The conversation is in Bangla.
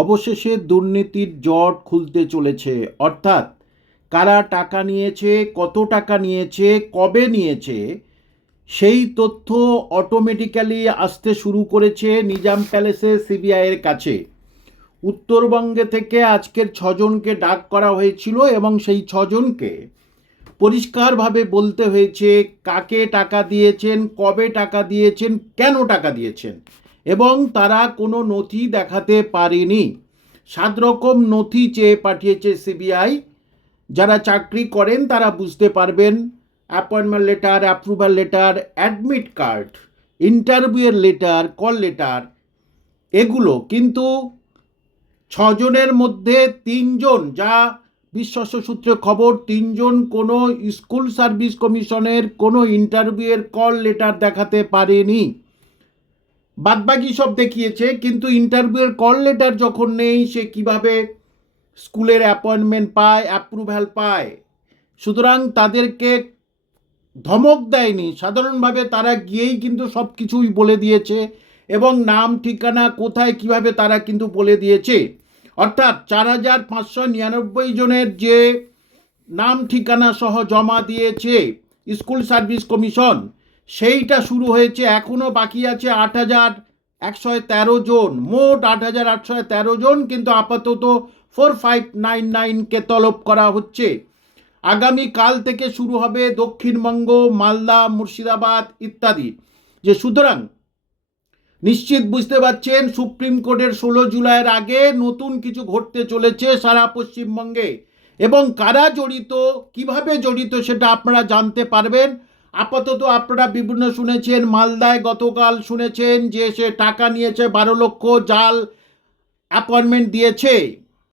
অবশেষে দুর্নীতির জট খুলতে চলেছে। অর্থাৎ, কারা টাকা নিয়েছে, কত টাকা নিয়েছে, কবে নিয়েছে, সেই তথ্য অটোমেটিক্যালি আসতে শুরু করেছে নিজাম প্যালেসে সিবিআইয়ের কাছে। উত্তরবঙ্গে থেকে আজকের ছজনকে ডাক করা হয়েছিল এবং সেই ছজনকে পরিষ্কারভাবে বলতে হয়েছে কাকে টাকা দিয়েছেন, কবে টাকা দিয়েছেন, কেন টাকা দিয়েছেন। এবং তারা কোনো নথি দেখাতে পারেনি। সাত রকম নথি চেয়ে পাঠিয়েছে সিবিআই। যারা চাকরি করেন, তারা বুঝতে পারবেন, appointment letter, approval letter, admit card, ইন্টারভিউয়ের লেটার, কল লেটার, এগুলো কিন্তু ছজনের মধ্যে তিনজন, যা বিশ্বস্ত সূত্রে খবর, তিনজন কোনো স্কুল সার্ভিস কমিশনের কোনো ইন্টারভিউয়ের কল লেটার দেখাতে পারেনি। বাদবাকি সব দেখিয়েছে, কিন্তু ইন্টারভিউয়ের কল লেটার যখন নেই, সে কীভাবে স্কুলের অ্যাপয়েন্টমেন্ট পায় অ্যাপ্রুভ্যাল পায়? সুতরাং তাদেরকে ধমক দেয়নি। সাধারণভাবে তারা গিয়েই কিন্তু সব কিছুই বলে দিয়েছে এবং নাম, ঠিকানা কোথায়, কীভাবে তারা কিন্তু বলে দিয়েছে। অর্থাৎ চার হাজার পাঁচশো নিরানব্বই জনের যে নাম, ঠিকানা সহ জমা দিয়েছে স্কুল সার্ভিস কমিশন সেইটা শুরু হয়েছে এখনও বাকি আছে আট হাজার একশো তেরো জন, মোট আট হাজার আটশো তেরো জন কিন্তু আপাতত ফোর ফাইভ নাইন নাইনকে তলব করা হচ্ছে। আগামী কাল থেকে শুরু হবে দক্ষিণবঙ্গ, মালদা, মুর্শিদাবাদ ইত্যাদি। যে সুতরাং নিশ্চিত বুঝতে পারছেন, সুপ্রিম কোর্টের ষোলো জুলাইয়ের আগে নতুন কিছু ঘটতে চলেছে সারা পশ্চিমবঙ্গে। এবং কারা জড়িত, কীভাবে জড়িত সেটা আপনারা জানতে পারবেন। আপাতত আপনারা বিভিন্ন শুনেছেন, মালদায় গতকাল শুনেছেন যে সে টাকা নিয়েছে বারো লক্ষ জাল অ্যাপয়েন্টমেন্ট দিয়েছে।